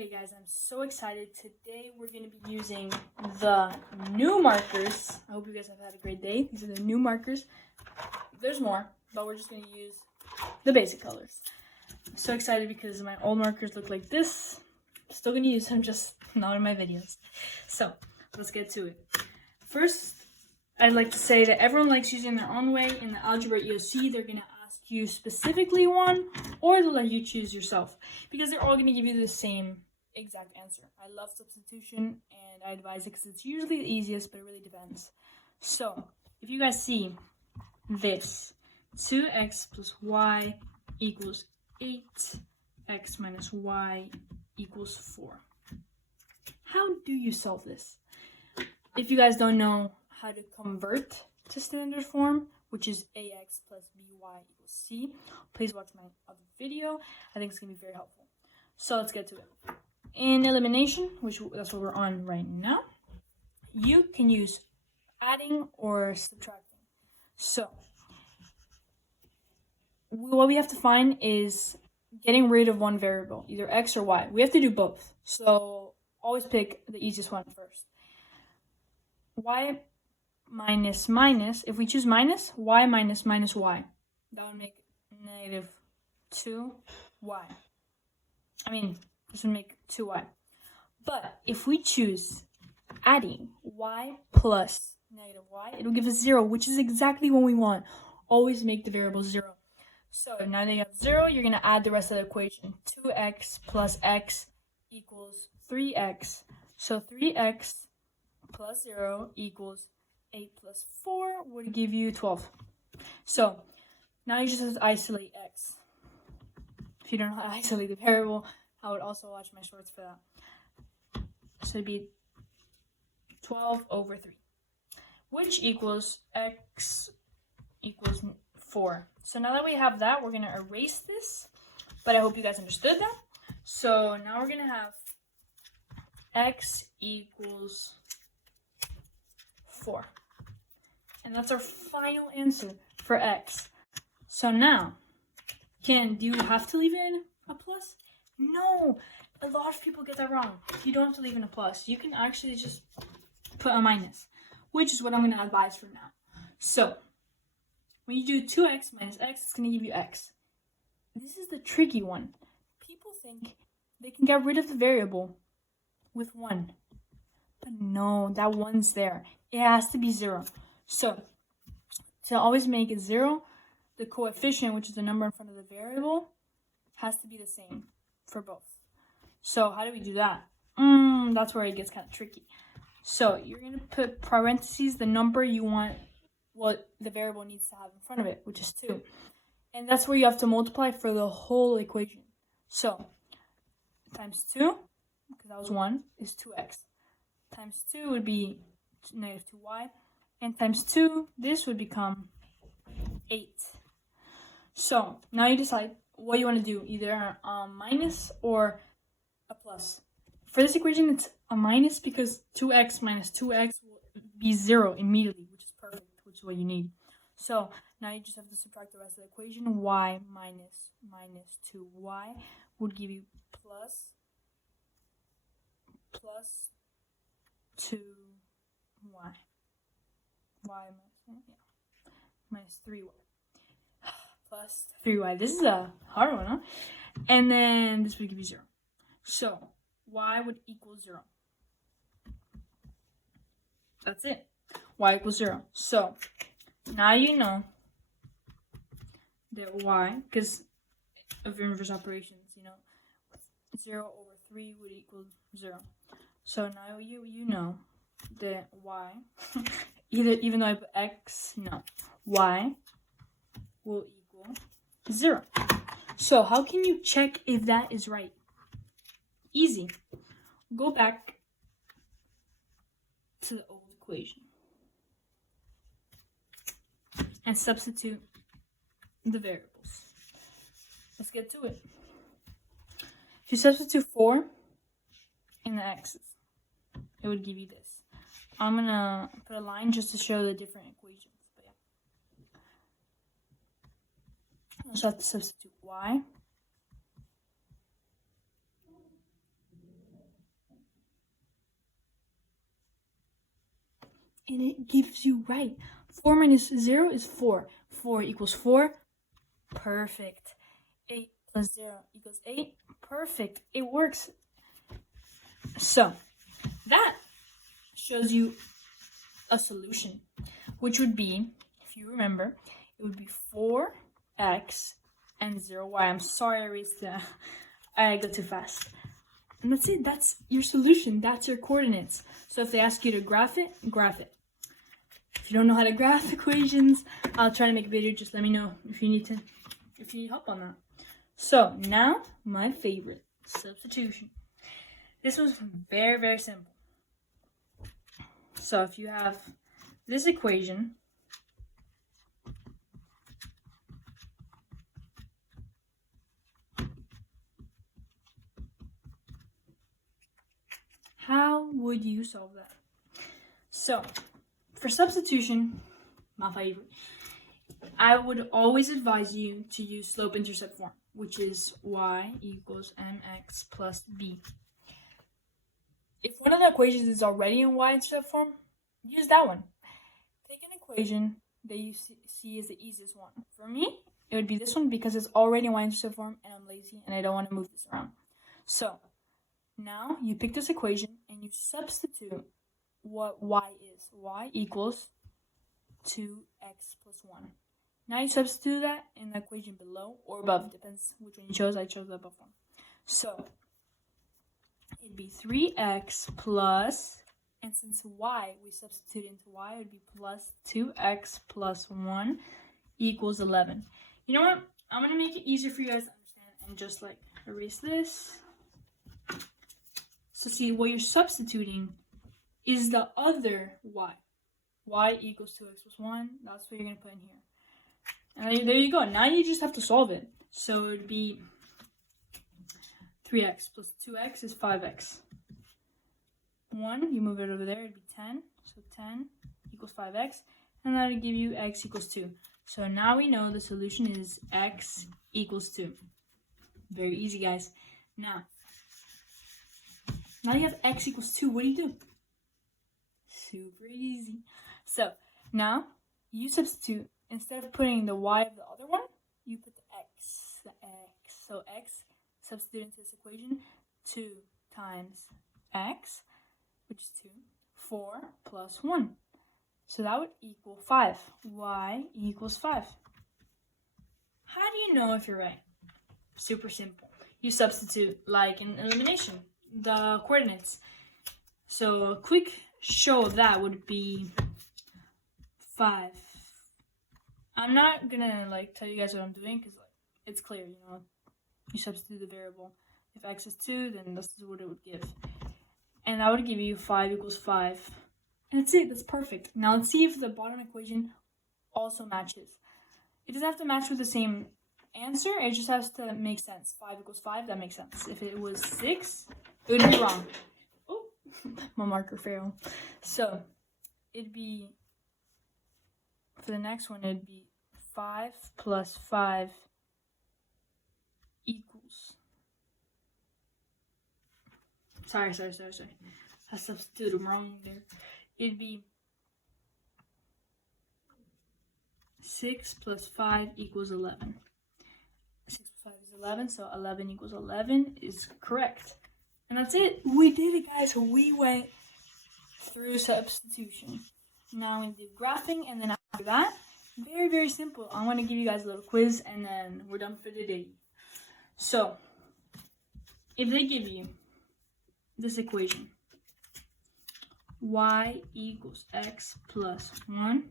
Hey guys, I'm so excited. Today we're going to be using the new markers. I hope you guys have had a great day. These are the new markers. There's more, but we're just going to use the basic colors. I'm so excited because my old markers look like this. Still going to use them, just not in my videos. So, let's get to it. First, I'd like to say that everyone likes using their own way. In the algebra EOC, they're going to ask you specifically one, or they'll let you choose yourself, because they're all going to give you the same exact answer. I love substitution and I advise it because it's usually the easiest, but it really depends. So if you guys see this, 2x plus y equals 8, x minus y equals 4. How do you solve this? If you guys don't know how to convert to standard form, which is ax plus by equals c, please watch my other video. I think it's going to be very helpful. So let's get to it. In elimination, that's what we're on right now, you can use adding or subtracting. So what we have to find is getting rid of one variable, either x or y. We have to do both. So always pick the easiest one first. Y minus minus, if we choose minus, y minus minus y, that would make negative 2y. This would make 2y. But if we choose adding y plus negative y, it will give us 0, which is exactly what we want. Always make the variable 0. So now that you have 0, you're going to add the rest of the equation. 2x plus x equals 3x. So 3x plus 0 equals 8 plus 4 would give you 12. So now you just have to isolate x. If you don't know how to isolate the variable, I would also watch my shorts for that. So it'd be 12 over 3, which equals x equals 4. So now that we have that, we're going to erase this, but I hope you guys understood that. So now we're going to have x equals 4. And that's our final answer for x. So now, do you have to leave in a plus? No, a lot of people get that wrong. You don't have to leave in a plus. You can actually just put a minus, which is what I'm going to advise for now. So when you do 2x minus x, it's going to give you x. This is the tricky one. People think they can get rid of the variable with 1. But no, that 1's there. It has to be 0. So to always make it 0, the coefficient, which is the number in front of the variable, has to be the same for both. So how do we do that? That's where it gets kind of tricky. So you're going to put parentheses the number you want, what the variable needs to have in front of it, which is 2. And that's where you have to multiply for the whole equation. So times 2, because that was 1, is 2x. Times 2 would be negative 2y. And times 2, this would become 8. So now you decide what you want to do, either a minus or a plus. For this equation, it's a minus because 2x minus 2x will be 0 immediately, which is perfect, which is what you need. So now you just have to subtract the rest of the equation. Y minus 2y would give you plus 2y. Minus 3y. Plus 3y. This is a hard one, huh? And then this would give you 0. So y would equal 0. That's it. Y equals 0. So now you know that y, because of inverse operations, 0 over 3 would equal 0. So now you know that y, even though I put x, y will equal 0. So how can you check if that is right? Easy. Go back to the old equation and substitute the variables. Let's get to it. If you substitute 4 in the x's, it would give you this. I'm going to put a line just to show the different equations. But yeah. Also have to substitute y And it gives you right. 4 minus 0 is 4. 4 equals 4. Perfect. 8 plus 0 equals 8. Perfect. It works. So, that shows you a solution, which would be, if you remember, it would be 4x and 0y. I'm sorry I erased that. I go too fast. And that's it. That's your solution. That's your coordinates. So if they ask you to graph it, graph it. If you don't know how to graph equations, I'll try to make a video. Just let me know if you need help on that. So now, my favorite, substitution. This was very, very simple. So if you have this equation, how would you solve that? So for substitution, my favorite, I would always advise you to use slope-intercept form, which is y equals mx plus b. If one of the equations is already in y-intercept form, use that one. Take an equation that you see is the easiest one. For me, it would be this one because it's already in y-intercept form and I'm lazy and I don't want to move this around. So now you pick this equation and you substitute what y is. Y equals 2x plus 1. Now you substitute that in the equation below or above. Depends which one you chose. I chose the above one. So it'd be 3x plus, and since y, we substitute into y, it would be plus 2x plus 1 equals 11. You know what? I'm going to make it easier for you guys to understand and just like erase this. So see, what you're substituting is the other y. Y equals 2x plus 1. That's what you're going to put in here. And there you go. Now you just have to solve it. So it would be 3x plus 2x is 5x. 1, you move it over there, it'd be 10. So 10 equals 5x. And that would give you x equals 2. So now we know the solution is x equals 2. Very easy, guys. Now you have x equals 2. What do? Super easy. So now you substitute, instead of putting the y of the other one, you put the x. So x, substitute into this equation, 2 times x, which is 2, 4 plus 1. So that would equal 5. Y equals 5. How do you know if you're right? Super simple. You substitute, like in elimination, the coordinates. So a quick show of that would be 5. I'm not gonna like tell you guys what I'm doing because like it's clear, you know. You substitute the variable. If x is 2, then this is what it would give. And that would give you 5 equals 5. And that's it. That's perfect. Now let's see if the bottom equation also matches. It doesn't have to match with the same answer. It just has to make sense. 5 equals 5. That makes sense. If it was 6, it would be wrong. Oh, my marker failed. So it'd be, for the next one, it'd be 5 plus 5 equals. Sorry. I substituted wrong there. It'd be 6 plus 5 equals 11. 6 plus 5 is 11, so 11 equals 11 is correct. And that's it. We did it, guys. We went through substitution. Now we did graphing, and then after that, very, very simple. I want to give you guys a little quiz, and then we're done for the day. So, if they give you this equation, y equals x plus 1,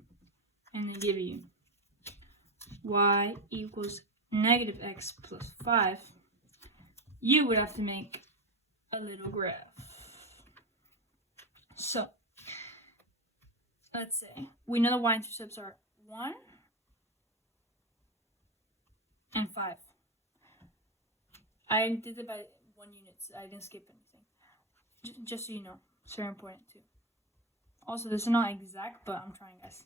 and they give you y equals negative x plus 5, you would have to make a little graph. So, let's say we know the y-intercepts are 1 and 5. I did it by 1 unit, so I didn't skip anything. Just so you know, it's very important too. Also, this is not exact, but I'm trying, guys.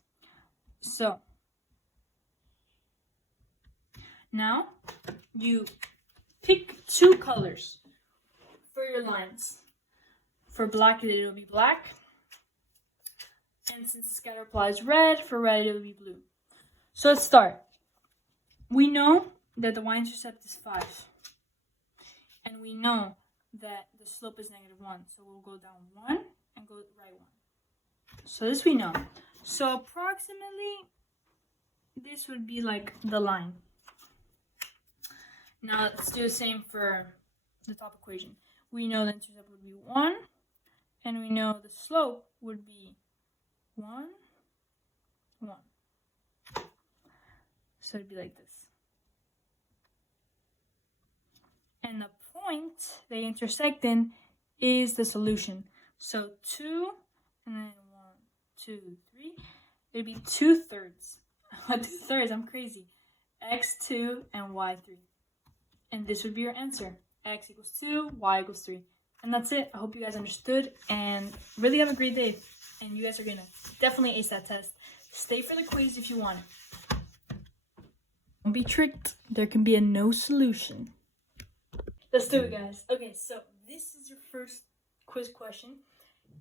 So, now you pick 2 colors for your lines. For black, it'll be black. And since the scatter plot is red, for red it will be blue. So let's start. We know that the y-intercept is 5. And we know that the slope is -1. So we'll go down 1 and go right 1. So this we know. So approximately, this would be like the line. Now let's do the same for the top equation. We know the intercept would be 1. And we know the slope would be 1, 1. So it'd be like this. And the point they intersect in is the solution. So 2, and then 1, 2, 3. It'd be 2/3. 2/3, I'm crazy. x2 and y3. And this would be your answer. X equals 2, y equals 3. And that's it. I hope you guys understood and really have a great day. And you guys are going to definitely ace that test. Stay for the quiz if you want it. Don't be tricked. There can be a no solution. Let's do it, guys. Okay, so this is your first quiz question.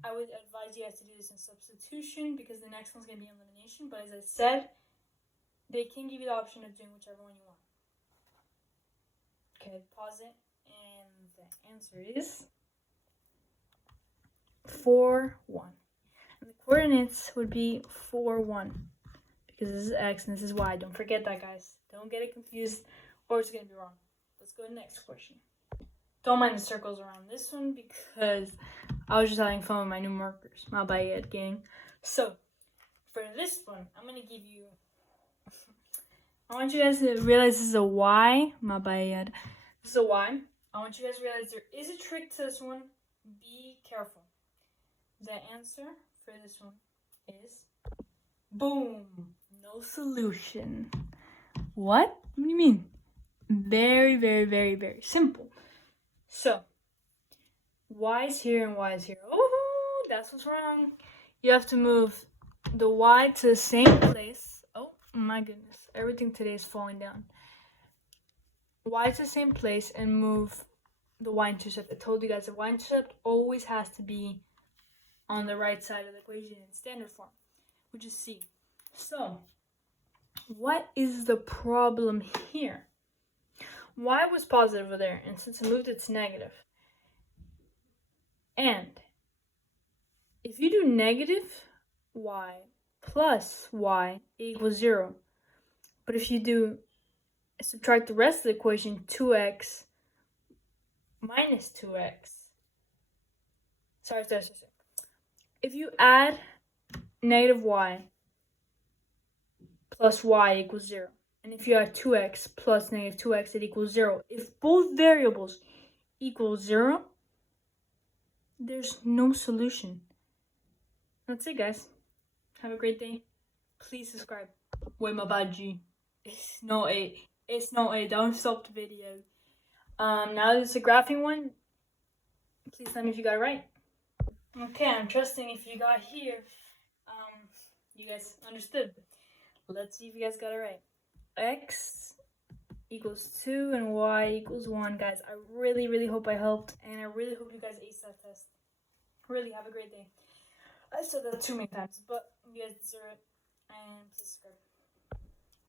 I would advise you guys to do this in substitution because the next one's going to be elimination. But as I said, they can give you the option of doing whichever one you want. Okay, pause it. And the answer is 4, 1. And the coordinates would be 4, 1. Because this is x and this is y. Don't forget that, guys. Don't get it confused or it's going to be wrong. Let's go to the next question. Don't mind the circles around this one because I was just having fun with my new markers. My bad, gang. So, for this one, I'm going to give you... I want you guys to realize this is a y. My bad. This is a y. I want you guys to realize there is a trick to this one. Be careful. The answer for this one is... boom! No solution. What? What do you mean? Very, very, very, very simple. So, y is here and y is here. Oh, that's what's wrong. You have to move the y to the same place. Oh my goodness. Everything today is falling down. Y to the same place and move the y-intercept. I told you guys the y-intercept always has to be on the right side of the equation in standard form, which is C. So, what is the problem here? Y was positive over there, and since I moved it's negative. And if you do negative y plus y equals 0, but if you do subtract the rest of the equation, 2x minus 2x, sorry. If you add negative y plus y equals 0, and if you add 2x plus negative 2x, it equals 0. If both variables equal 0, there's no solution. That's it, guys. Have a great day. Please subscribe. Wait, my bad, G. It's not a. Don't stop the video. Now there's a graphing one. Please tell me if you got it right. Okay, I'm trusting if you got here, you guys understood. Let's see if you guys got it right. X equals 2 and y equals 1. Guys, I really, really hope I helped, and I really hope you guys ace that test. Really, have a great day. I said that too many times, but you guys deserve it, and please subscribe.